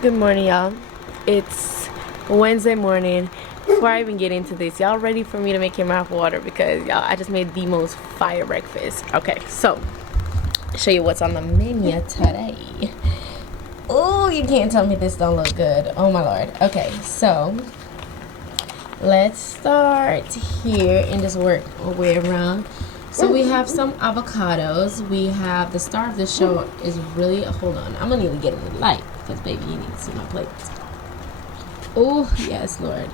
Good morning, y'all. It's Wednesday morning. Before I even get into this, y'all ready for me to make your mouth water? Because y'all, I just made the most fire breakfast. Okay, so show you what's on the menu today. Oh, you can't tell me this don't look good. Oh my lord. Okay, so let's start here and just work our way around. So we have some avocados. We have the star of the show is really, hold on, I'm gonna need to get in the light because baby, you need to see my plate. Oh yes, Lord.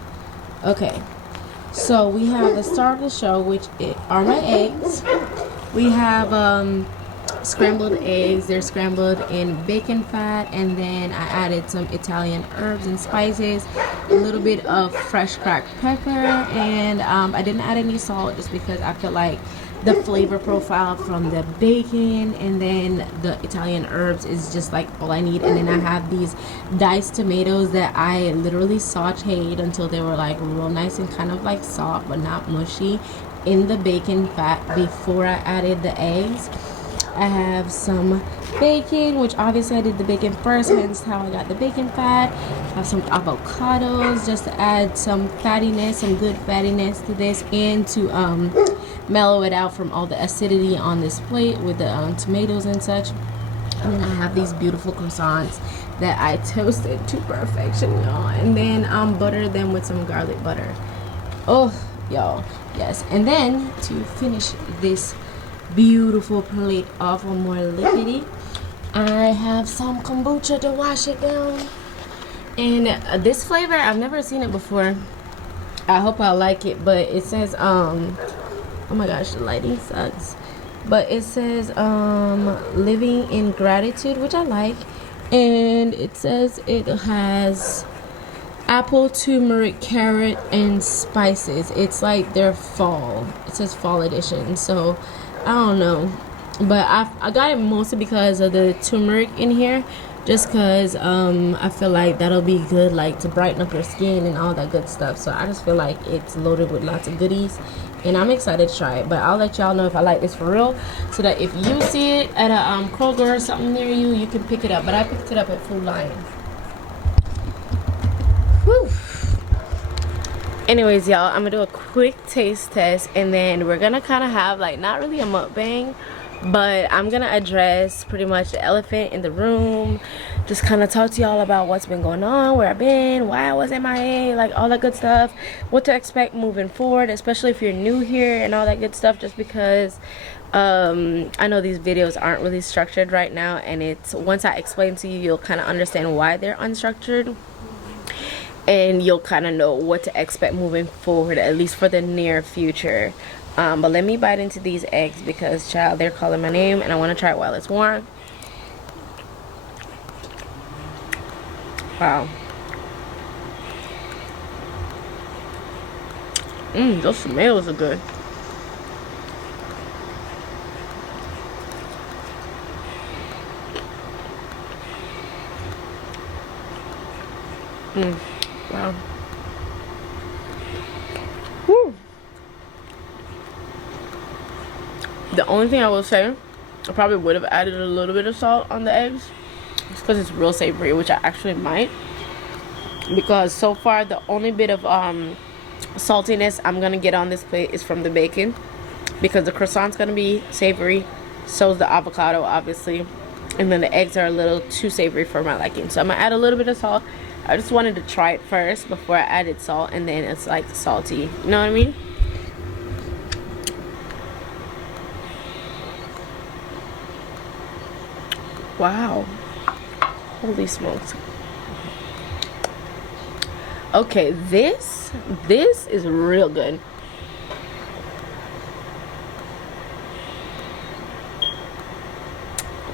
Okay, so we have the star of the show, which are my eggs. We have scrambled eggs. They're scrambled in bacon fat, and then I added some Italian herbs and spices, a little bit of fresh cracked pepper, and I didn't add any salt just because I feel like the flavor profile from the bacon and then the Italian herbs is just like all I need. And then I have these diced tomatoes that I literally sauteed until they were like real nice and kind of like soft but not mushy in the bacon fat before I added the eggs. I have some bacon, which obviously I did the bacon first, hence how I got the bacon fat. I have some avocados just to add some fattiness, some good fattiness to this, and to mellow it out from all the acidity on this plate with the tomatoes and such. And then I have these beautiful croissants that I toasted to perfection, y'all, and then butter them with some garlic butter. Oh, y'all, yes. And then to finish this beautiful plate off, one more liquidy, I have some kombucha to wash it down. And this flavor, I've never seen it before. I hope I like it, but it says oh my gosh, the lighting sucks, but it says living in gratitude, which I like. And it says it has apple, turmeric, carrot, and spices. It's like their fall, it says fall edition, so I don't know, but I got it mostly because of the turmeric in here, just because I feel like that'll be good, like to brighten up your skin and all that good stuff. So I just feel like it's loaded with lots of goodies, and I'm excited to try it. But I'll let y'all know if I like this for real, so that if you see it at a Kroger or something near you, you can pick it up. But I picked it up at Food Lion. Whew. Anyways, y'all, I'm gonna do a quick taste test, and then we're gonna kind of have like not really a mukbang, but I'm gonna address pretty much the elephant in the room, just kind of talk to y'all about what's been going on, where I've been, why I was MIA, like all that good stuff, what to expect moving forward, especially if you're new here and all that good stuff, just because I know these videos aren't really structured right now, and it's once I explain to you, you'll kind of understand why they're unstructured, and you'll kind of know what to expect moving forward, at least for the near future. But let me bite into these eggs because, child, they're calling my name, and I want to try it while it's warm. Wow. Those tomatoes are good. Wow. Woo. The only thing I will say, I probably would have added a little bit of salt on the eggs. It's because it's real savory, which I actually might. Because so far, the only bit of saltiness I'm going to get on this plate is from the bacon. Because the croissant's going to be savory. So is the avocado, obviously. And then the eggs are a little too savory for my liking. So I'm going to add a little bit of salt. I just wanted to try it first before I added salt, and then it's like salty. You know what I mean? Wow. Holy smokes. Okay, this is real good.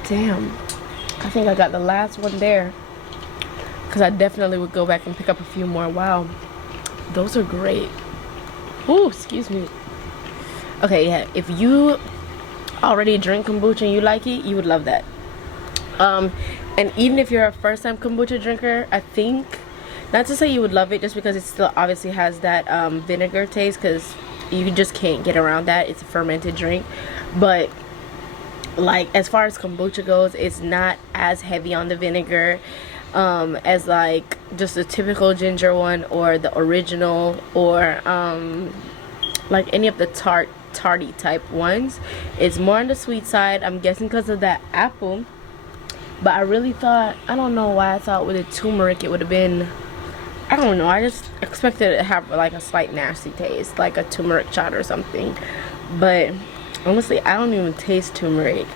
Damn. I think I got the last one there, because I definitely would go back and pick up a few more. Wow, those are great. Ooh, excuse me. Okay, yeah, if you already drink kombucha and you like it, you would love that. And even if you're a first-time kombucha drinker, I think, not to say you would love it, just because it still obviously has that vinegar taste, because you just can't get around that. It's a fermented drink. But like, as far as kombucha goes, it's not as heavy on the vinegar. as like just a typical ginger one or the original, or like any of the tarty type ones. It's more on the sweet side, I'm guessing because of that apple. But I really thought, I don't know why I thought with the turmeric it would have been, I don't know, I just expected it to have like a slight nasty taste, like a turmeric shot or something. But honestly, I don't even taste turmeric.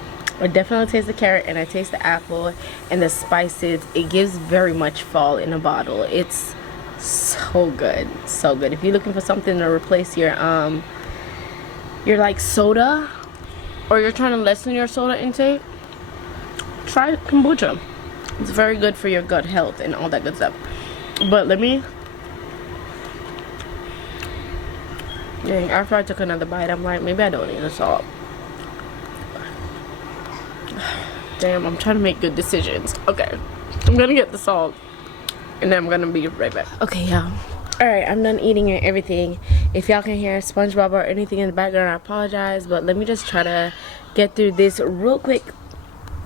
I definitely taste the carrot, and I taste the apple and the spices. It gives very much fall in a bottle. It's so good, so good. If you're looking for something to replace your like soda, or you're trying to lessen your soda intake, try kombucha. It's very good for your gut health and all that good stuff. But let me, dang, after I took another bite, I'm like, maybe I don't need the salt. Damn, I'm trying to make good decisions. Okay, I'm gonna get the salt, and then I'm gonna be right back. Okay, y'all. Alright, I'm done eating and everything. If y'all can hear SpongeBob or anything in the background, I apologize. But let me just try to get through this real quick.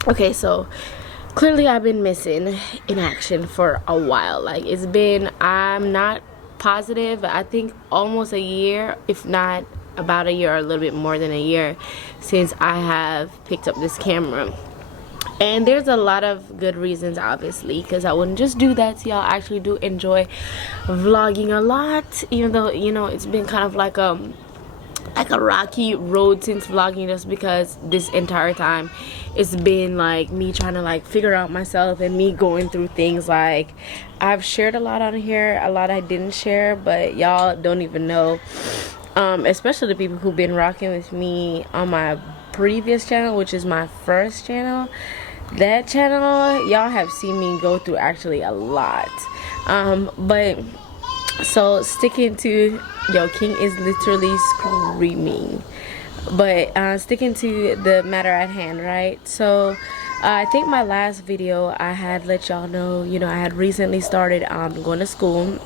Okay, so clearly I've been missing in action for a while. Like, it's been, I'm not positive, but I think almost a year, if not about a year or a little bit more than a year, since I have picked up this camera. And there's a lot of good reasons, obviously, because I wouldn't just do that to y'all. I actually do enjoy vlogging a lot, even though, you know, it's been kind of like a rocky road since vlogging, just because this entire time it's been like me trying to like figure out myself and me going through things. Like, I've shared a lot on here, a lot I didn't share, but y'all don't even know, especially the people who've been rocking with me on my previous channel, which is my first channel. That channel, y'all have seen me go through actually a lot. But so sticking to, yo, King is literally screaming. But sticking to the matter at hand, right? So I think my last video I had let y'all know, you know, I had recently started going to school.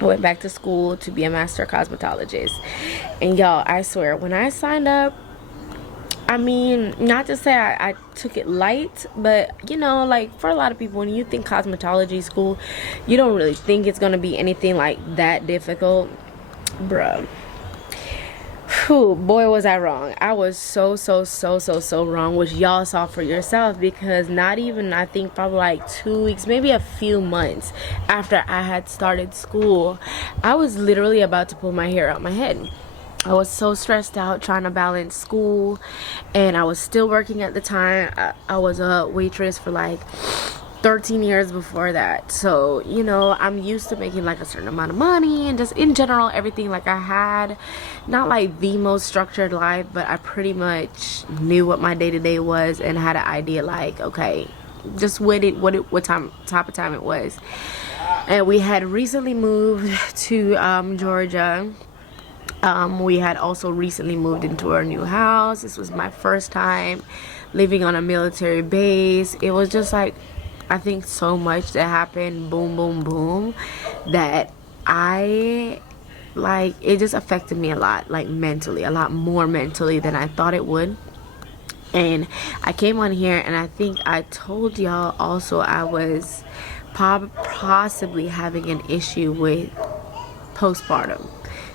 I went back to school to be a master cosmetologist. And y'all, I swear, when I signed up, I mean, not to say I took it light, but, you know, like, for a lot of people, when you think cosmetology school, you don't really think it's gonna be anything like that difficult. Bruh. Whew, boy, was I wrong. I was so wrong, which y'all saw for yourself, because not even, I think, probably like 2 weeks, maybe a few months after I had started school, I was literally about to pull my hair out my head. I was so stressed out trying to balance school, and I was still working at the time. I was a waitress for like 13 years before that. So, you know, I'm used to making like a certain amount of money, and just in general, everything, like, I had not like the most structured life, but I pretty much knew what my day-to-day was and had an idea, like, okay, just what type of time it was. And we had recently moved to Georgia. We had also recently moved into our new house. This was my first time living on a military base. It was just like, I think so much that happened, boom, boom, boom, that it just affected me a lot, like mentally, a lot more mentally than I thought it would. And I came on here, and I think I told y'all also I was possibly having an issue with postpartum,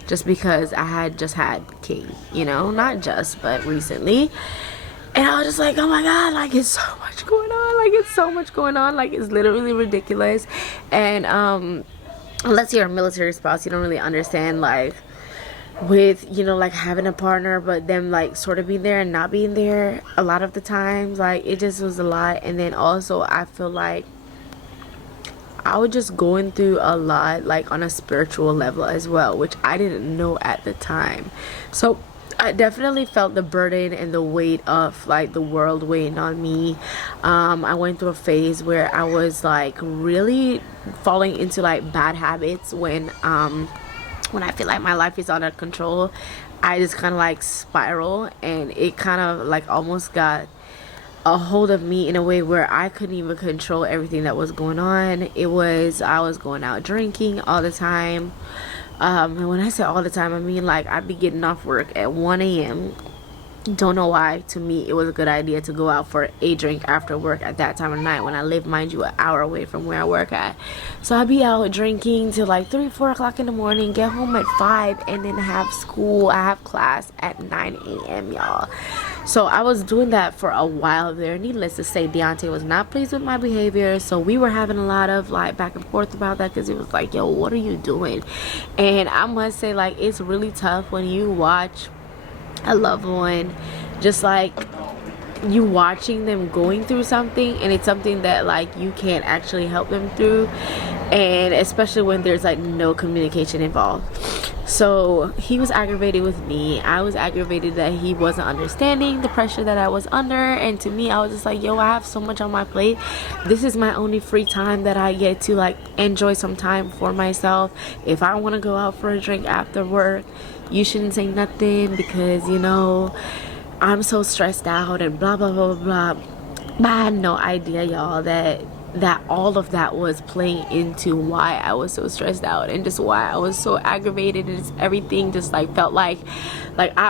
just because I had just had King, you know, not just, but recently. And I was just like, oh my god, like, it's so much going on, like, it's so much going on, like, it's literally ridiculous. And unless you're a military spouse, you don't really understand, like, with, you know, like, having a partner, but them, like, sort of being there and not being there a lot of the times. Like, it just was a lot. And then also, I feel like I was just going through a lot, like, on a spiritual level as well, which I didn't know at the time. So I definitely felt the burden and the weight of, like, the world weighing on me. I went through a phase where I was, like, really falling into, like, bad habits. When I feel like my life is out of control, I just kind of, like, spiral, and it kind of, like, almost got a hold of me in a way where I couldn't even control everything that was going on. I was going out drinking all the time. And when I say all the time, I mean, like, I'd be getting off work at 1 a.m. Don't know why. To me, it was a good idea to go out for a drink after work at that time of night when I live, mind you, an hour away from where I work at. So I'd be out drinking till like 3-4 o'clock in the morning, get home at 5, and then have school. I have class at 9 a.m., y'all. So I was doing that for a while there. Needless to say, Deontay was not pleased with my behavior. So we were having a lot of like back and forth about that, because it was like, yo, what are you doing? And I must say, like, it's really tough when you watch a loved one, just like you watching them going through something, and it's something that like you can't actually help them through, and especially when there's like no communication involved. So he was aggravated with me. I was aggravated that he wasn't understanding the pressure that I was under, and to me, I was just like, yo, I have so much on my plate. This is my only free time that I get to like enjoy some time for myself. If I want to go out for a drink after work, you shouldn't say nothing, because you know I'm so stressed out and blah blah blah blah. But I had no idea, y'all, that all of that was playing into why I was so stressed out, and just why I was so aggravated, and just everything just like felt like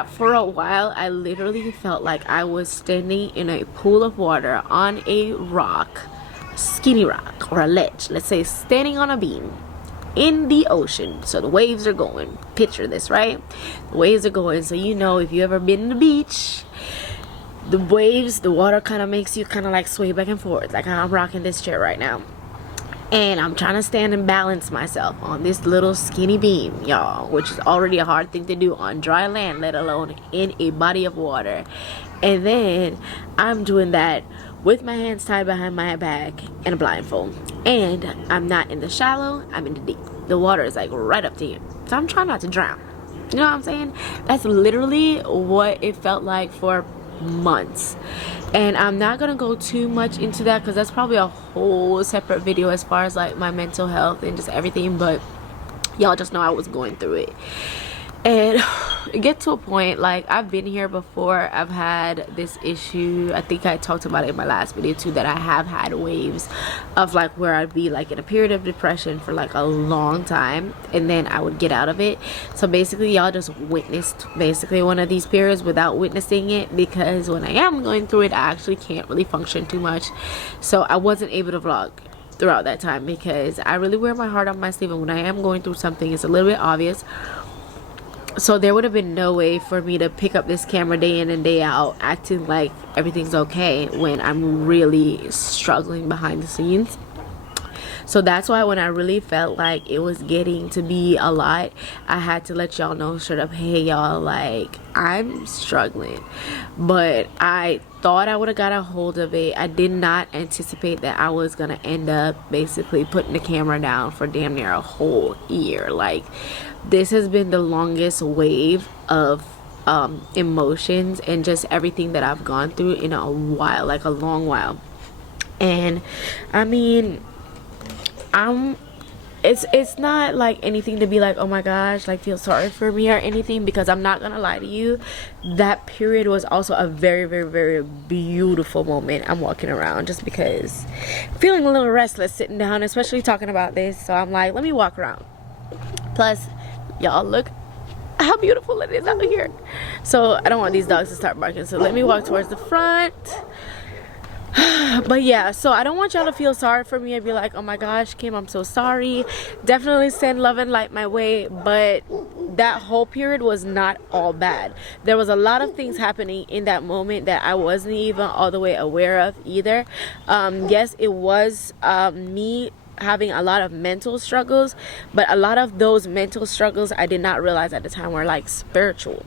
for a while I literally felt like I was standing in a pool of water on a rock, skinny rock or a ledge, let's say, standing on a beam in the ocean. So the waves are going, picture this, right? The waves are going, so you know, if you ever been to the beach, the waves, the water kind of makes you kind of like sway back and forth, like how I'm rocking this chair right now. And I'm trying to stand and balance myself on this little skinny beam, y'all, which is already a hard thing to do on dry land, let alone in a body of water. And then I'm doing that with my hands tied behind my back and a blindfold. And I'm not in the shallow, I'm in the deep. The water is like right up to here. So I'm trying not to drown. You know what I'm saying? That's literally what it felt like for months. And I'm not gonna go too much into that, because that's probably a whole separate video as far as like my mental health and just everything. But y'all just know I was going through it. And it gets to a point, like, I've been here before. I've had this issue. I think I talked about it in my last video too, that I have had waves of like where I'd be like in a period of depression for like a long time, and then I would get out of it. So basically, y'all just witnessed basically one of these periods without witnessing it, because when I am going through it, I actually can't really function too much. So I wasn't able to vlog throughout that time, because I really wear my heart on my sleeve, and when I am going through something, it's a little bit obvious. So there would have been no way for me to pick up this camera day in and day out acting like everything's okay when I'm really struggling behind the scenes. So that's why when I really felt like it was getting to be a lot, I had to let y'all know straight up, hey y'all, like, I'm struggling. But I thought I would have got a hold of it. I did not anticipate that I was gonna end up basically putting the camera down for damn near a whole year. Like, this has been the longest wave of emotions and just everything that I've gone through in a while, like a long while. And I mean, it's not like anything to be like, oh my gosh, like feel sorry for me or anything, because I'm not gonna lie to you, that period was also a very, very, very beautiful moment. I'm walking around just because I'm feeling a little restless sitting down, especially talking about this. So I'm like, let me walk around. Plus, y'all, look how beautiful it is out here. So I don't want these dogs to start barking, so let me walk towards the front. But yeah, so I don't want y'all to feel sorry for me and be like, oh my gosh, Kim, I'm so sorry. Definitely send love and light my way. But that whole period was not all bad. There was a lot of things happening in that moment that I wasn't even all the way aware of either. Yes, it was me having a lot of mental struggles, but a lot of those mental struggles I did not realize at the time were like spiritual.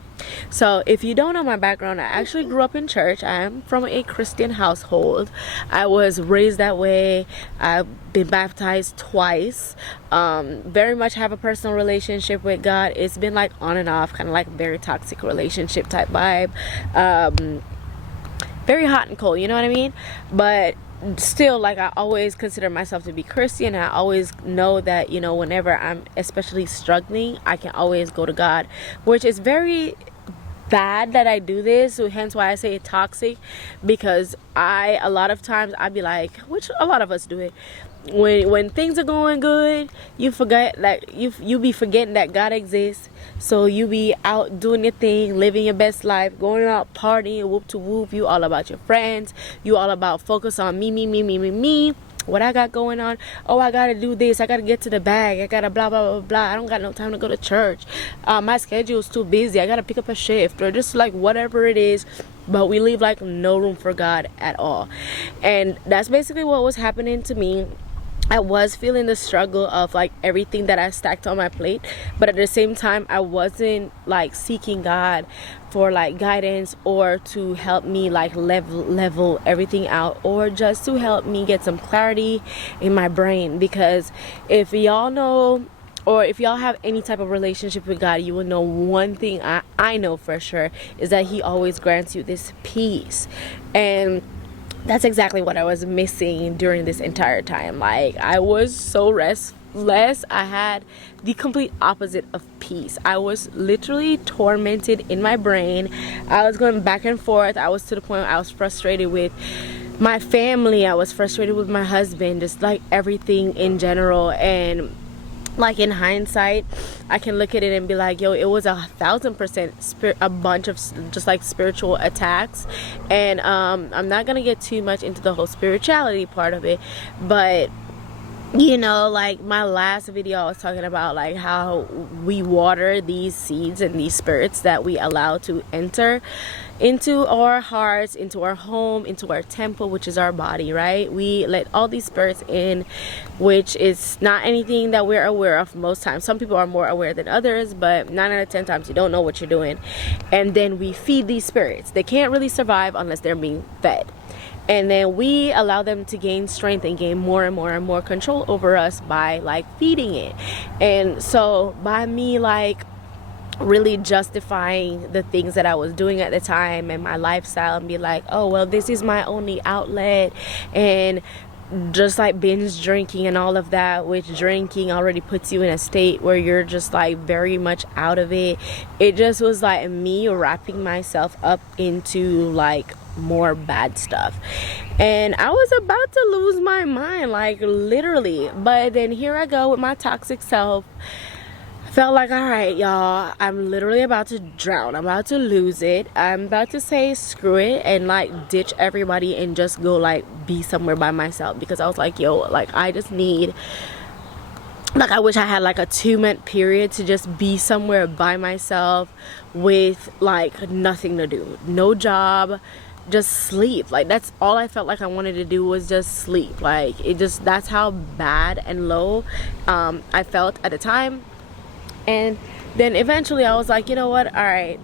So if you don't know my background, I actually grew up in church. I am from a Christian household. I was raised that way. I've been baptized twice. Very much have a personal relationship with God. It's been like on and off, kind of like a very toxic relationship type vibe. Very hot and cold, you know what I mean? But still, like, I always consider myself to be Christian. I always know that, you know, whenever I'm especially struggling, I can always go to God, which is very bad that I do this. So hence why I say it's toxic, because a lot of times I'd be like, which a lot of us do it, when things are going good, you forget that you be forgetting that God exists. So you be out doing your thing, living your best life, going out partying, whoop to whoop. You all about your friends. You all about focus on me. What I got going on. Oh, I gotta do this. I gotta get to the bag. I gotta blah blah blah blah. I don't got no time to go to church. My schedule's too busy. I gotta pick up a shift or just like whatever it is. But we leave like no room for God at all. And that's basically what was happening to me. I was feeling the struggle of like everything that I stacked on my plate, but at the same time I wasn't like seeking God for like guidance or to help me like level everything out, or just to help me get some clarity in my brain. Because if y'all know, or if y'all have any type of relationship with God, you will know one thing I know for sure is that He always grants you this peace. And that's exactly what I was missing during this entire time. Like, I was so restless. I had the complete opposite of peace. I was literally tormented in my brain. I was going back and forth. I was to the point where I was frustrated with my family. I was frustrated with my husband, just like everything in general. And like in hindsight, I can look at it and be like, yo, it was 1,000% a bunch of just like spiritual attacks. And I'm not gonna get too much into the whole spirituality part of it, but you know, like my last video I was talking about like how we water these seeds and these spirits that we allow to enter into our hearts, into our home, into our temple, which is our body, right? We let all these spirits in, which is not anything that we're aware of most times. Some people are more aware than others, but 9 out of 10 times you don't know what you're doing. And then we feed these spirits. They can't really survive unless they're being fed. And then we allow them to gain strength and gain more and more and more control over us by like feeding it. And so by me like really justifying the things that I was doing at the time and my lifestyle and be like, oh well, this is my only outlet, and just like binge drinking and all of that, which drinking already puts you in a state where you're just like very much out of it. It just was like me wrapping myself up into like more bad stuff, and I was about to lose my mind, like literally. But then here I go with my toxic self. Felt like, all right, y'all, I'm literally about to drown. I'm about to lose it. I'm about to say screw it and like ditch everybody and just go like be somewhere by myself. Because I was like, yo, like I just need, like I wish I had like a 2-month period to just be somewhere by myself with like nothing to do, no job, just sleep. Like that's all I felt like I wanted to do was just sleep. Like it just, that's how bad and low I felt at the time. And then eventually I was like, you know what, all right,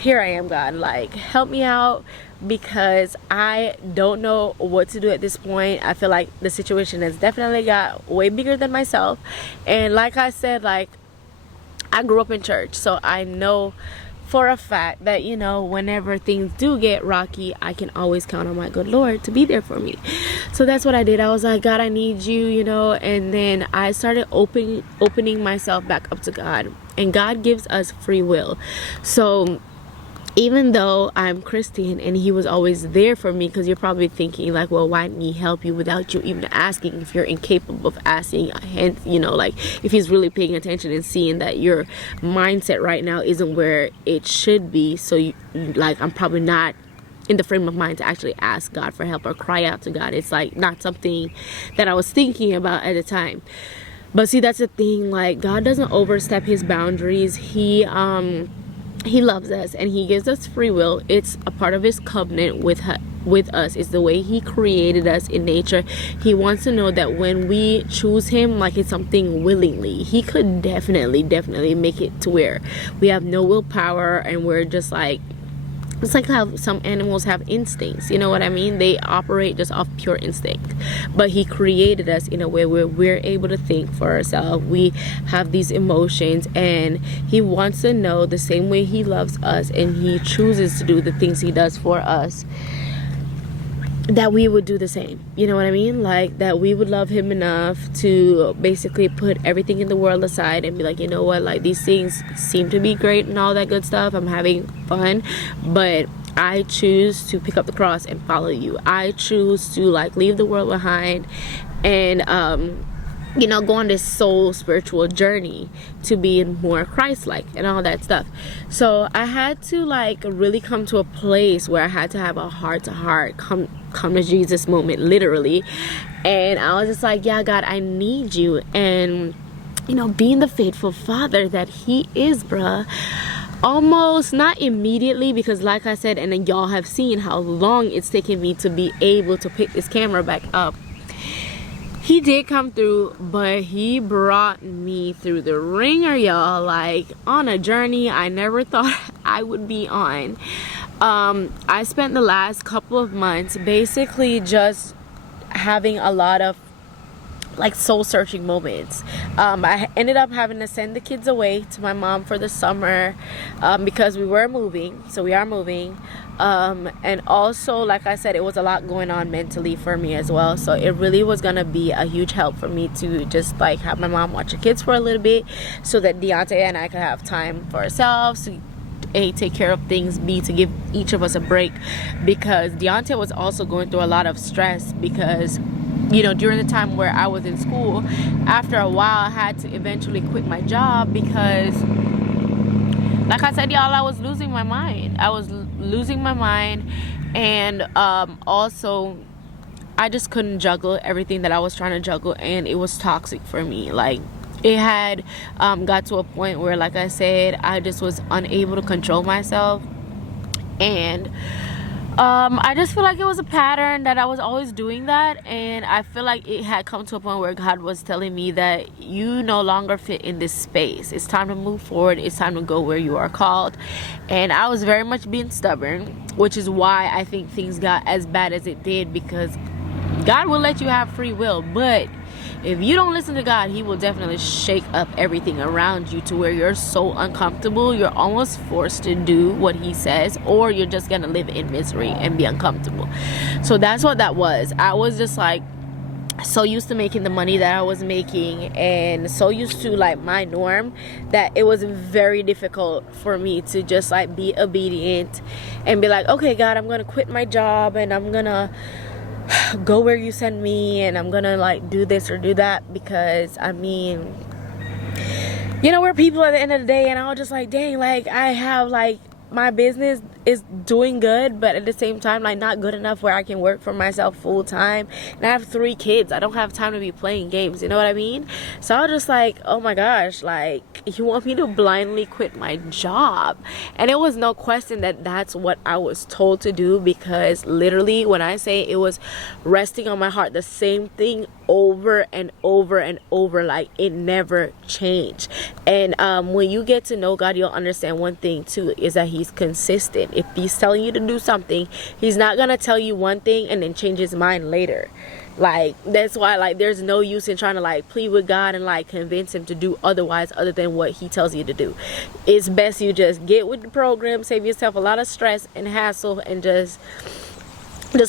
here I am, God, like help me out, because I don't know what to do at this point. I feel like the situation has definitely got way bigger than myself. And like I said, like I grew up in church, so I know for a fact that, you know, whenever things do get rocky, I can always count on my good Lord to be there for me. So that's what I did. I was like, God, I need you, you know. And then I started opening myself back up to God. And God gives us free will. So even though I'm Christian and He was always there for me, because you're probably thinking like, well, why didn't He help you without you even asking? If you're incapable of asking, hence, you know, like if He's really paying attention and seeing that your mindset right now isn't where it should be, so you, like, I'm probably not in the frame of mind to actually ask God for help or cry out to God. It's like not something that I was thinking about at the time. But see, that's the thing, like God doesn't overstep His boundaries. He loves us and He gives us free will. It's a part of His covenant with us. It's the way He created us in nature. He wants to know that when we choose Him, like it's something willingly. He could definitely make it to where we have no willpower and we're just like, it's like how some animals have instincts, you know what I mean? They operate just off pure instinct. But He created us in a way where we're able to think for ourselves. We have these emotions, and He wants to know the same way He loves us and He chooses to do the things He does for us, that we would do the same. You know what I mean? Like that we would love Him enough to basically put everything in the world aside and be like, you know what, like these things seem to be great and all that good stuff, I'm having fun, but I choose to pick up the cross and follow you. I choose to like leave the world behind and you know, go on this soul spiritual journey to be more Christ-like and all that stuff. So I had to like really come to a place where I had to have a heart-to-heart come to Jesus moment, literally. And I was just like, yeah, God, I need you. And you know, being the faithful father that he is, bruh, almost not immediately, because like I said, and then y'all have seen how long it's taken me to be able to pick this camera back up. He did come through, but he brought me through the ringer, y'all, like on a journey I never thought I would be on. I spent the last couple of months basically just having a lot of like soul searching moments. I ended up having to send the kids away to my mom for the summer because we were moving, so we are moving. And also, like I said, it was a lot going on mentally for me as well, so it really was gonna be a huge help for me to just like have my mom watch the kids for a little bit so that Deontay and I could have time for ourselves to A, take care of things, B, to give each of us a break, because Deontay was also going through a lot of stress because, you know, during the time where I was in school, after a while I had to eventually quit my job because, like I said, y'all, I was losing my mind. I was losing my mind, and also I just couldn't juggle everything that I was trying to juggle, and it was toxic for me. Like, it had got to a point where, like I said, I just was unable to control myself, and I just feel like it was a pattern that I was always doing that, and I feel like it had come to a point where God was telling me that you no longer fit in this space. It's time to move forward. It's time to go where you are called. And I was very much being stubborn, which is why I think things got as bad as it did, because God will let you have free will, but if you don't listen to God, he will definitely shake up everything around you to where you're so uncomfortable, you're almost forced to do what he says, or you're just gonna live in misery and be uncomfortable. So that's what that was. I was just like so used to making the money that I was making, and so used to like my norm, that it was very difficult for me to just like be obedient and be like, okay, God, I'm gonna quit my job and I'm gonna go where you send me, and I'm gonna like do this or do that, because I mean, you know, we're people at the end of the day. And I was just like, dang, like I have like my business is doing good, but at the same time like not good enough where I can work for myself full time, and I have 3 kids. I don't have time to be playing games, you know what I mean? So I was just like, oh my gosh, like you want me to blindly quit my job? And it was no question that that's what I was told to do, because literally when I say it was resting on my heart, the same thing over and over and over, like it never changed. And when you get to know God, you'll understand one thing too, is that he's consistent. If he's telling you to do something, he's not gonna tell you one thing and then change his mind later. Like that's why like there's no use in trying to like plead with God and like convince him to do otherwise other than what he tells you to do. It's best you just get with the program, save yourself a lot of stress and hassle, and just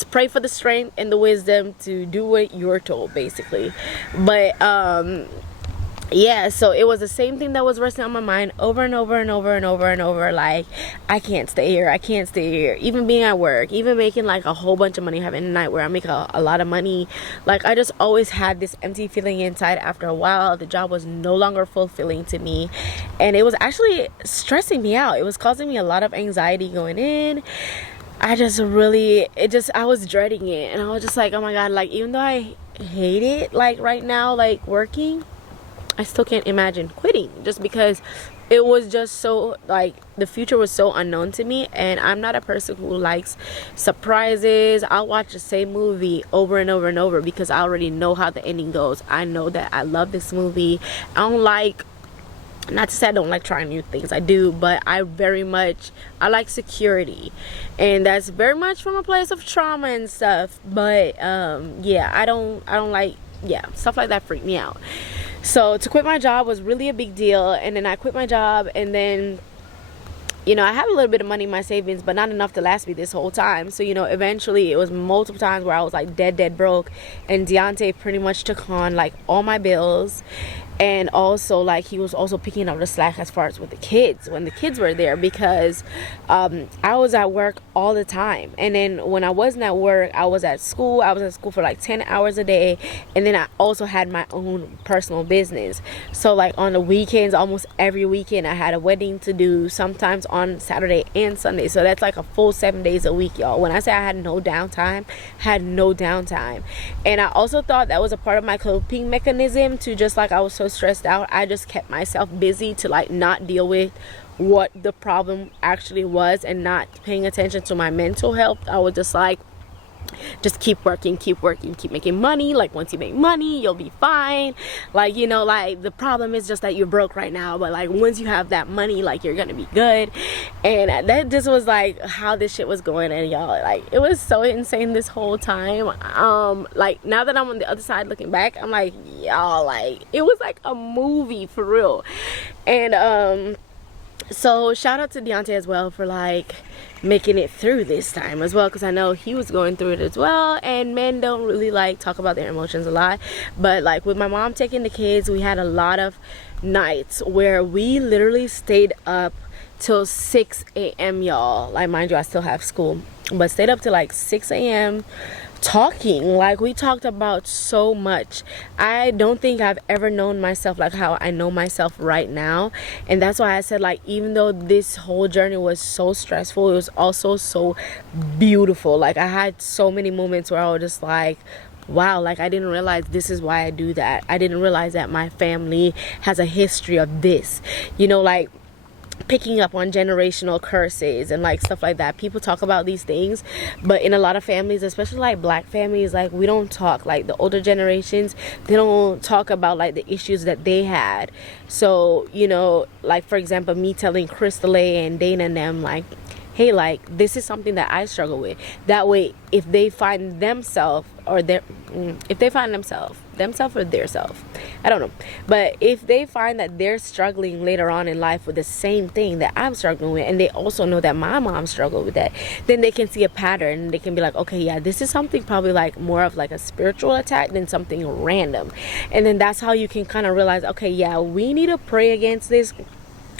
pray for the strength and the wisdom to do what you're told, basically. But yeah, so it was the same thing that was resting on my mind over and over and over and over and over. Like, I can't stay here, I can't stay here. Even being at work, even making like a whole bunch of money, having a night where I make a lot of money, like I just always had this empty feeling inside. After a while, the job was no longer fulfilling to me, and it was actually stressing me out. It was causing me a lot of anxiety going in. I was dreading it, and I was just like, oh my God, like even though I hate it, like right now, like working, I still can't imagine quitting, just because it was just so like the future was so unknown to me. And I'm not a person who likes surprises. I'll watch the same movie over and over and over because I already know how the ending goes. I know that I love this movie. Not to say I don't like trying new things, I do, but I like security, and that's very much from a place of trauma and stuff. But yeah, I don't like, yeah, stuff like that freaked me out. So to quit my job was really a big deal. And then I quit my job, and then, you know, I had a little bit of money in my savings, but not enough to last me this whole time. So, you know, eventually it was multiple times where I was like dead broke, and Deontay pretty much took on like all my bills. And also, like, he was also picking up the slack as far as with the kids when the kids were there, because I was at work all the time, and then when I wasn't at work, I was at school. I was at school for like 10 hours a day, and then I also had my own personal business. So like on the weekends, almost every weekend, I had a wedding to do, sometimes on Saturday and Sunday. So that's like a full 7 days a week, y'all. When I say I had no downtime, had no downtime. And I also thought that was a part of my coping mechanism to, just like I was so stressed out, I just kept myself busy to like not deal with what the problem actually was, and not paying attention to my mental health. I was just like, just keep working, keep making money. Like, once you make money, you'll be fine. Like, you know, like, the problem is just that you're broke right now, but like once you have that money, like, you're gonna be good. And that just was like how this shit was going. And y'all, like, it was so insane this whole time. Like, now that I'm on the other side looking back, I'm like, y'all, like, it was like a movie for real. And so shout out to Deontay as well for like making it through this time as well, because I know he was going through it as well. And men don't really like talk about their emotions a lot, but like with my mom taking the kids, we had a lot of nights where we literally stayed up till 6 a.m. y'all. Like, mind you, I still have school, but stayed up till like 6 a.m. talking. Like, we talked about so much. I don't think I've ever known myself like how I know myself right now. And that's why I said, like, even though this whole journey was so stressful, it was also so beautiful. Like, I had so many moments where I was just like, wow, like, I didn't realize this is why I do that. I didn't realize that my family has a history of this, you know, like picking up on generational curses and like stuff like that. People talk about these things, but in a lot of families, especially like black families, like, we don't talk. Like, the older generations, they don't talk about like the issues that they had. So, you know, like, for example, me telling Crystal and Dana and them, like, hey, like, this is something that I struggle with. That way, if they find themselves or their themselves or their self, I don't know, but if they find that they're struggling later on in life with the same thing that I'm struggling with, and they also know that my mom struggled with that, then they can see a pattern, and they can be like, okay, yeah, this is something probably like more of like a spiritual attack than something random. And then that's how you can kind of realize, okay, yeah, we need to pray against this.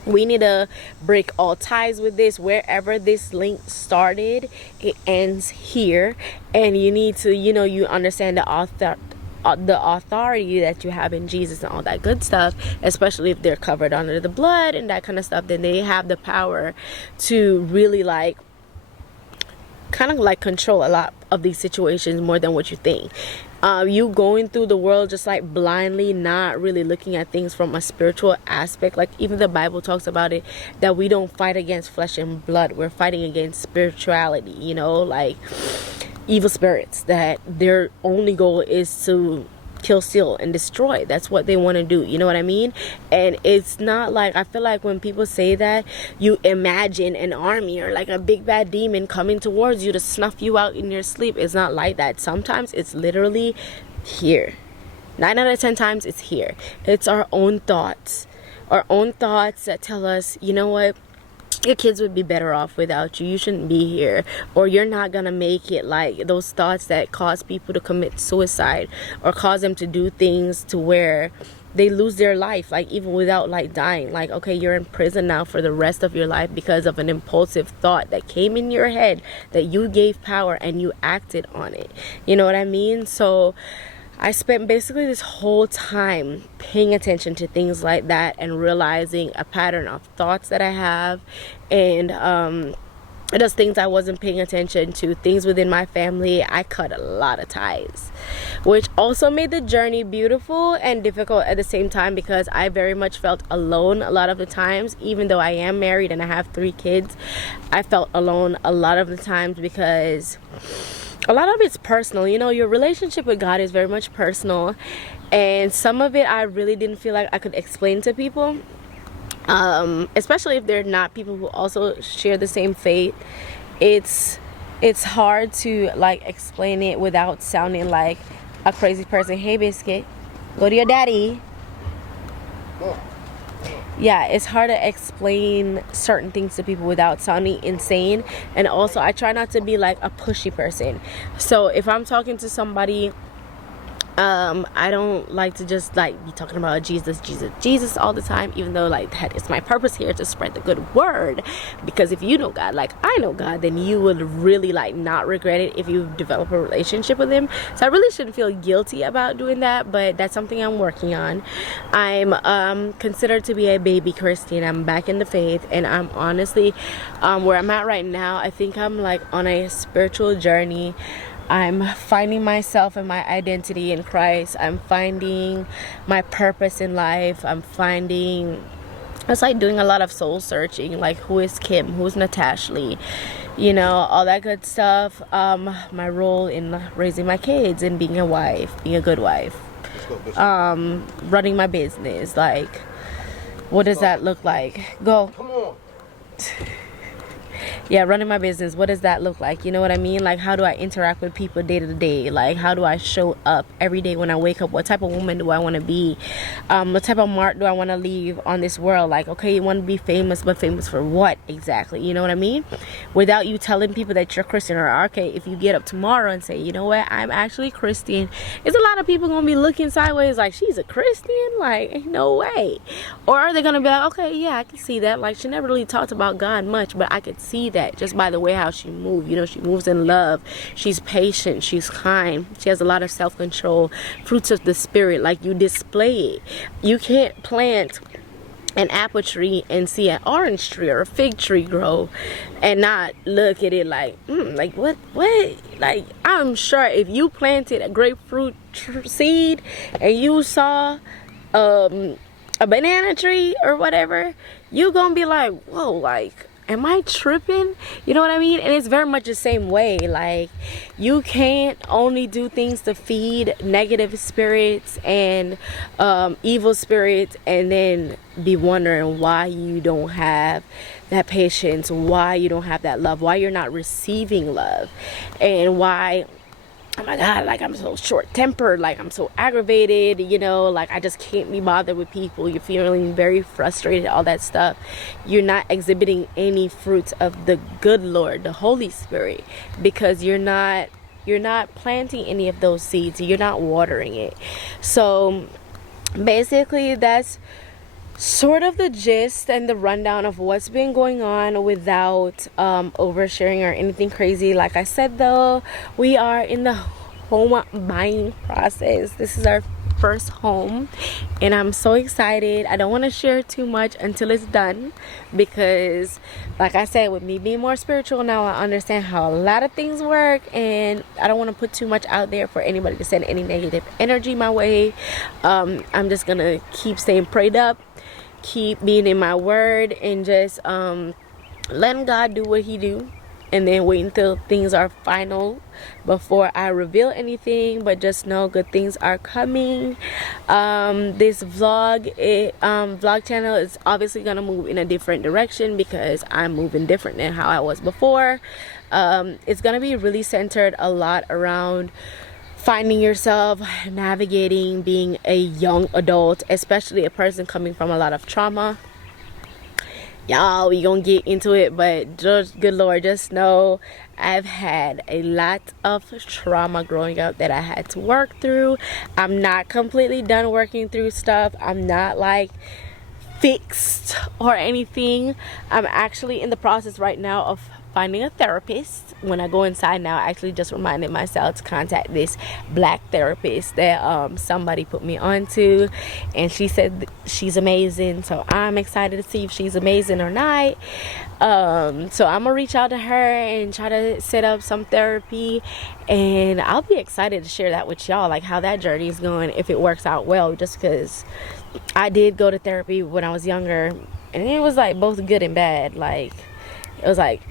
We need to break all ties with this. Wherever this link started, it ends here. And you need to, you know, you understand the authority that you have in Jesus and all that good stuff, especially if they're covered under the blood and that kind of stuff. Then they have the power to really like kind of like control a lot of these situations more than what you think. You going through the world just like blindly, not really looking at things from a spiritual aspect. Like, even the Bible talks about it, that we don't fight against flesh and blood, we're fighting against spirituality, you know, like evil spirits that their only goal is to kill, steal, and destroy. That's what they want to do, you know what I mean? And it's not like, I feel like when people say that, you imagine an army or like a big bad demon coming towards you to snuff you out in your sleep. It's not like that. Sometimes it's literally here. 9 out of 10 times it's here. It's our own thoughts that tell us, you know what, your kids would be better off without you. You shouldn't be here, or you're not gonna make it. Like, those thoughts that cause people to commit suicide or cause them to do things to where they lose their life, like, even without like dying. Like, okay, you're in prison now for the rest of your life because of an impulsive thought that came in your head, that you gave power and you acted on it. You know what I mean? So I spent basically this whole time paying attention to things like that and realizing a pattern of thoughts that I have, and just things I wasn't paying attention to, things within my family. I cut a lot of ties, which also made the journey beautiful and difficult at the same time, because I very much felt alone a lot of the times. Even though I am married and I have 3 kids, I felt alone a lot of the times, because a lot of it's personal. You know, your relationship with God is very much personal, and some of it I really didn't feel like I could explain to people, especially if they're not people who also share the same faith. It's hard to like explain it without sounding like a crazy person. Hey, biscuit, go to your daddy. Yeah, it's hard to explain certain things to people without sounding insane. And also, I try not to be like a pushy person. So if I'm talking to somebody I don't like to just like be talking about Jesus all the time, even though like that is my purpose here, to spread the good word. Because if you know God like I know God, then you would really like not regret it if you develop a relationship with him. So I really shouldn't feel guilty about doing that, but that's something I'm working on. I'm considered to be a baby Christian. I'm back in the faith, and I'm honestly where I'm at right now, I think I'm like on a spiritual journey. I'm finding myself and my identity in Christ. I'm finding my purpose in life. It's like doing a lot of soul searching, like who is Kim, who's Natasha Lee, you know, all that good stuff. My role in raising my kids and being a wife, being a good wife, running my business, like what does that look like? Go. Come on. Yeah, running my business, what does that look like? You know what I mean? Like, how do I interact with people day to day? Like, how do I show up every day when I wake up? What type of woman do I want to be? What type of mark do I want to leave on this world? Like, okay, you want to be famous, but famous for what exactly? You know what I mean? Without you telling people that you're Christian, or okay, if you get up tomorrow and say, you know what, I'm actually Christian, it's a lot of people gonna be looking sideways like, she's a Christian? Like, ain't no way. Or are they gonna be like, okay, yeah, I can see that. Like, she never really talked about God much, but I could see that just by the way how she moves. You know, she moves in love, she's patient, she's kind, she has a lot of self-control, fruits of the spirit. Like, you display it. You can't plant an apple tree and see an orange tree or a fig tree grow and not look at it like like what like, I'm sure if you planted a grapefruit seed and you saw a banana tree or whatever, you gonna be like, whoa, like, am I tripping? You know what I mean? And it's very much the same way. Like, you can't only do things to feed negative spirits and evil spirits and then be wondering why you don't have that patience, why you don't have that love, why you're not receiving love, and why, oh my God, like, I'm so short-tempered, like, I'm so aggravated, you know, like, I just can't be bothered with people. You're feeling very frustrated, all that stuff. You're not exhibiting any fruits of the good Lord, the Holy Spirit, because you're not planting any of those seeds. You're not watering it. So basically, that's sort of the gist and the rundown of what's been going on, without oversharing or anything crazy. Like I said, though, we are in the home buying process. This is our first home, and I'm so excited. I don't want to share too much until it's done, because like I said, with me being more spiritual now, I understand how a lot of things work, and I don't want to put too much out there for anybody to send any negative energy my way. I'm just gonna keep staying prayed up, keep being in my word, and just letting God do what he do, and then wait until things are final before I reveal anything. But just know good things are coming. This vlog channel is obviously gonna move in a different direction, because I'm moving different than how I was before. It's gonna be really centered a lot around finding yourself, navigating being a young adult, especially a person coming from a lot of trauma. Y'all, we gonna get into it, but just, good Lord, just know I've had a lot of trauma growing up that I had to work through. I'm not completely done working through stuff. I'm not like fixed or anything. I'm actually in the process right now of finding a therapist. When I go inside now, I actually just reminded myself to contact this black therapist that somebody put me onto, and she said she's amazing. So I'm excited to see if she's amazing or not. So I'm gonna reach out to her and try to set up some therapy, and I'll be excited to share that with y'all, like how that journey is going, if it works out well. Just because I did go to therapy when I was younger, and it was like both good and bad. Like, it was like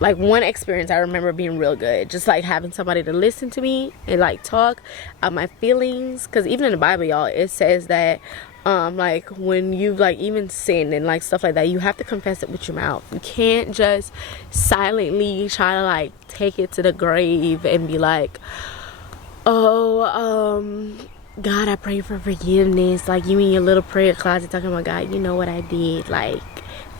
one experience I remember being real good, just like having somebody to listen to me and like talk out my feelings. Because even in the Bible, y'all, it says that like when you like even sin and like stuff like that, you have to confess it with your mouth. You can't just silently try to like take it to the grave and be like, oh, God, I pray for forgiveness. Like, you in your little prayer closet talking about, God, you know what I did, like,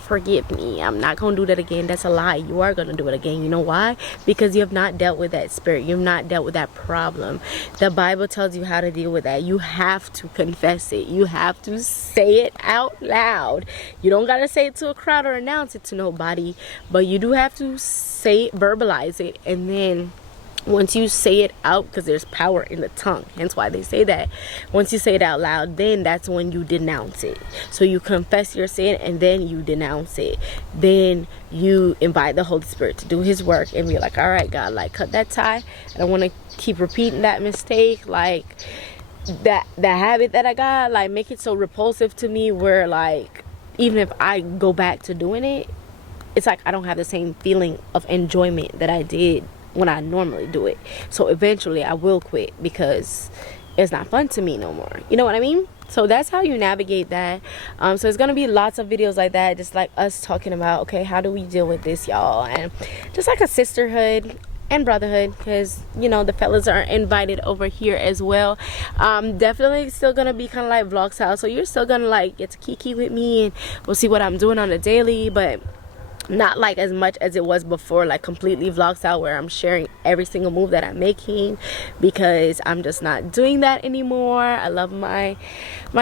forgive me, I'm not gonna do that again. That's a lie. You are gonna do it again. You know why? Because you have not dealt with that spirit. You've not dealt with that problem. The Bible tells you how to deal with that. You have to confess it. You have to say it out loud. You don't gotta say it to a crowd or announce it to nobody, but you do have to say it, verbalize it, and then once you say it out, because there's power in the tongue, hence why they say that, once you say it out loud, then that's when you denounce it. So you confess your sin and then you denounce it. Then you invite the Holy Spirit to do his work and be like, all right, God, like, cut that tie. I don't want to keep repeating that mistake, like that habit that I got, like make it so repulsive to me where like even if I go back to doing it, it's like I don't have the same feeling of enjoyment that I did when I normally do it. So eventually I will quit because it's not fun to me no more. You know what I mean? So that's how you navigate that. So it's gonna be lots of videos like that, just like us talking about, okay, how do we deal with this, y'all? And just like a sisterhood and brotherhood, because you know the fellas are invited over here as well. Definitely still gonna be kind of like vlog style, so you're still gonna like get to kiki with me and we'll see what I'm doing on a daily, but not like as much as it was before, like completely vlog style where I'm sharing every single move that I'm making, because I'm just not doing that anymore. I love my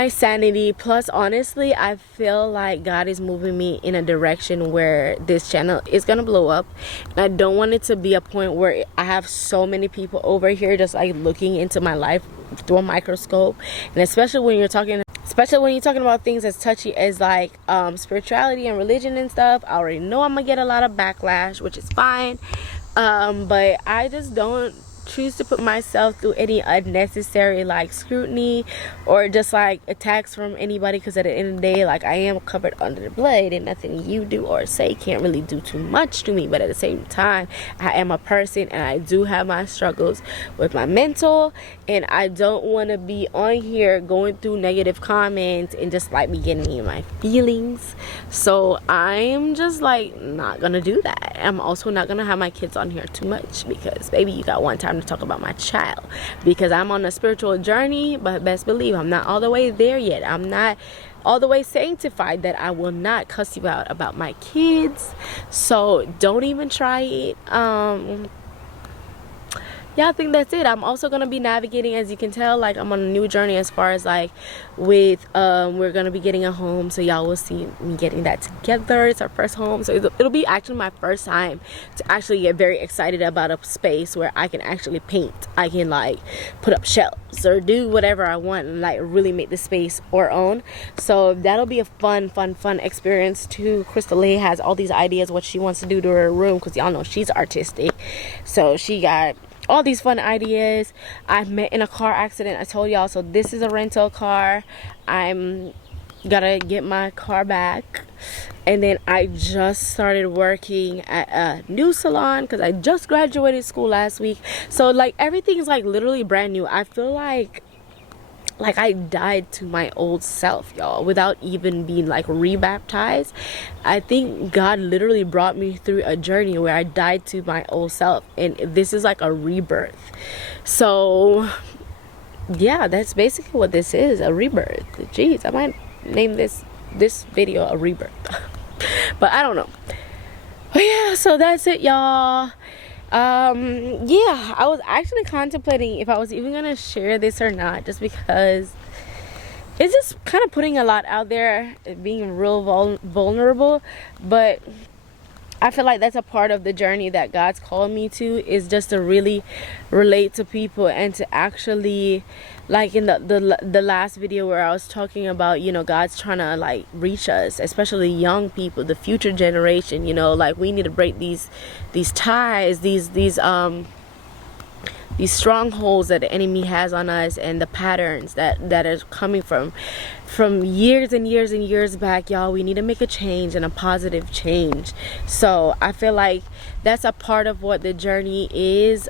sanity. Plus honestly, I feel like God is moving me in a direction where this channel is gonna blow up, and I don't want it to be a point where I have so many people over here just like looking into my life through a microscope. And especially when you're talking about things as touchy as like spirituality and religion and stuff, I already know I'm gonna get a lot of backlash, which is fine, but I just don't choose to put myself through any unnecessary like scrutiny or just like attacks from anybody, because at the end of the day, like, I am covered under the blood and nothing you do or say can't really do too much to me. But at the same time, I am a person and I do have my struggles with my mental, and I don't want to be on here going through negative comments and just like be getting in my feelings. So I'm just like not gonna do that. I'm also not gonna have my kids on here too much, because baby, you got one time to talk about my child, because I'm on a spiritual journey, but best believe I'm not all the way there yet. I'm not all the way sanctified that I will not cuss you out about my kids. So don't even try it. Yeah, I think that's it. I'm also gonna be navigating, as you can tell, like I'm on a new journey as far as like with we're gonna be getting a home, so y'all will see me getting that together. It's our first home, so it'll be actually my first time to actually get very excited about a space where I can actually paint. I can like put up shelves or do whatever I want and like really make the space our own. So that'll be a fun experience too. Crystal Lay has all these ideas what she wants to do to her room, because y'all know she's artistic, so she got all these fun ideas. I met in a car accident, I told y'all, so this is a rental car. I'm gotta get my car back, and then I just started working at a new salon because I just graduated school last week. So like everything's like literally brand new. I feel like I died to my old self, y'all, without even being like rebaptized. I think God literally brought me through a journey where I died to my old self, and this is like a rebirth. So yeah, that's basically what this is, a rebirth. Jeez, I might name this video a rebirth. But I don't know. But yeah, so that's it, y'all. Yeah, I was actually contemplating if I was even gonna share this or not, just because it's just kind of putting a lot out there, being real vulnerable. But I feel like that's a part of the journey that God's called me to, is just to really relate to people and to actually, like in the last video where I was talking about, you know, God's trying to like reach us, especially young people, the future generation. You know, like we need to break these ties, these strongholds that the enemy has on us, and the patterns that are coming from years and years and years back, y'all. We need to make a change, and a positive change. So I feel like that's a part of what the journey is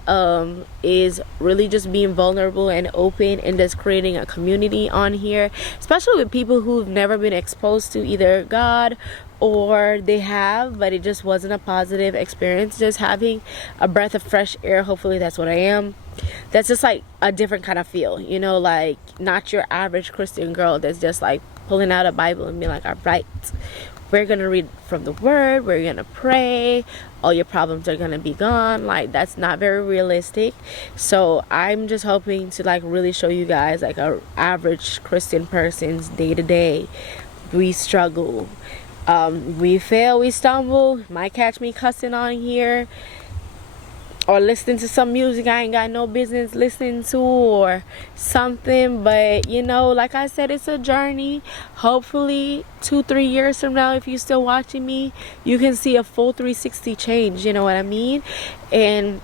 really just being vulnerable and open, and just creating a community on here, especially with people who've never been exposed to either God, or they have, but it just wasn't a positive experience. Just having a breath of fresh air, hopefully that's what I am. That's just like a different kind of feel, you know, like not your average Christian girl that's just like pulling out a Bible and being like, all right, we're gonna read from the word, we're gonna pray, all your problems are gonna be gone. Like, that's not very realistic. So I'm just hoping to like really show you guys like a average Christian person's day to day. We struggle, we fail, we stumble. Might catch me cussing on here or listening to some music I ain't got no business listening to or something. But you know, like I said, it's a journey. Hopefully 2-3 years from now, if you're still watching me, you can see a full 360 change, you know what I mean? And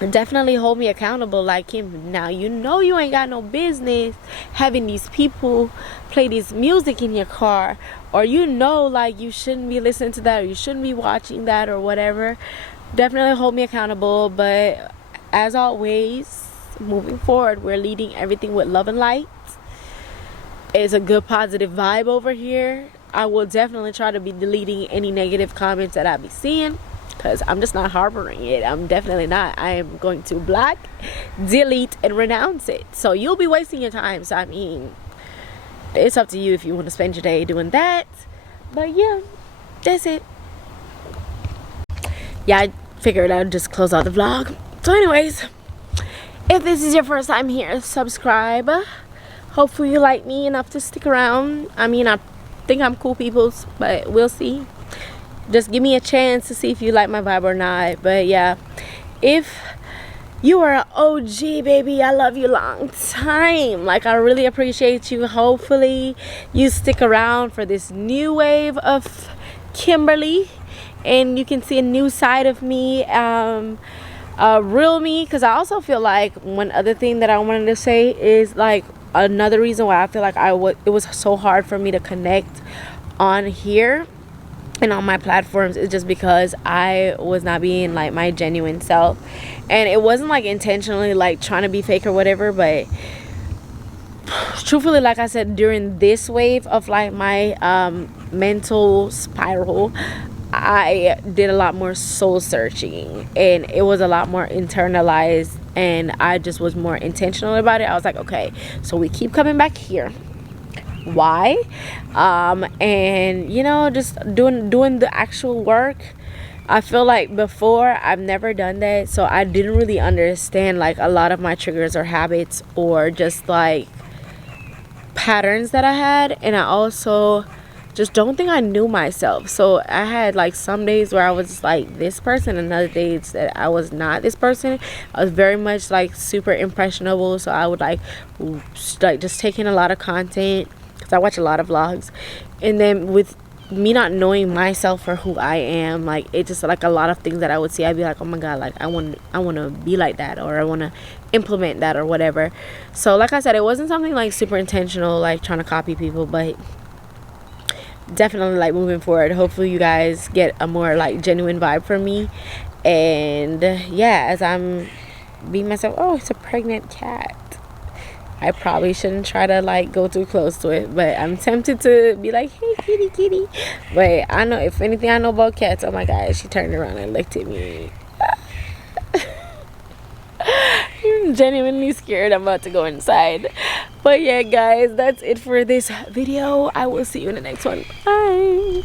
definitely hold me accountable like him. Now, you know, you ain't got no business having these people play this music in your car, or you know, like, you shouldn't be listening to that, or you shouldn't be watching that, or whatever. Definitely hold me accountable. But as always, moving forward, we're leading everything with love and light. It's a good positive vibe over here. I will definitely try to be deleting any negative comments that I be seeing, because I'm just not harboring it. I'm definitely not. I am going to block, delete, and renounce it. So you'll be wasting your time. So I mean, it's up to you if you want to spend your day doing that. But yeah, that's it. Yeah, I figured I'd just close out the vlog. So anyways, if this is your first time here, subscribe. Hopefully you like me enough to stick around. I mean, I think I'm cool peoples, but we'll see. Just give me a chance to see if you like my vibe or not. But yeah, if you are an OG, baby, I love you long time. Like, I really appreciate you. Hopefully you stick around for this new wave of Kimberly, and you can see a new side of me, real me. Because I also feel like one other thing that I wanted to say is, like, another reason why I feel like it was so hard for me to connect on here and on my platforms is just because I was not being like my genuine self. And it wasn't like intentionally like trying to be fake or whatever, but truthfully, like I said, during this wave of like my mental spiral, I did a lot more soul searching, and it was a lot more internalized, and I just was more intentional about it. I was like, okay, so we keep coming back here. Why? And you know, just doing the actual work. I feel like before I've never done that, so I didn't really understand like a lot of my triggers or habits or just like patterns that I had. And I also just don't think I knew myself. So I had like some days where I was like this person, and other days that I was not this person. I was very much like super impressionable, so I would like just take in a lot of content because I watch a lot of vlogs. And then with me not knowing myself for who I am, like, it just like a lot of things that I would see, I'd be like, oh my god, like I want to be like that, or I want to implement that or whatever. So like I said, it wasn't something like super intentional, like trying to copy people, but definitely like moving forward, hopefully you guys get a more like genuine vibe from me. And yeah, as I'm being myself. Oh, it's a pregnant cat. I probably shouldn't try to like go too close to it, but I'm tempted to be like, hey kitty kitty. But I know, if anything I know about cats, oh my god, she turned around and looked at me. I'm genuinely scared. I'm about to go inside. But yeah guys, that's it for this video. I will see you in the next one. Bye.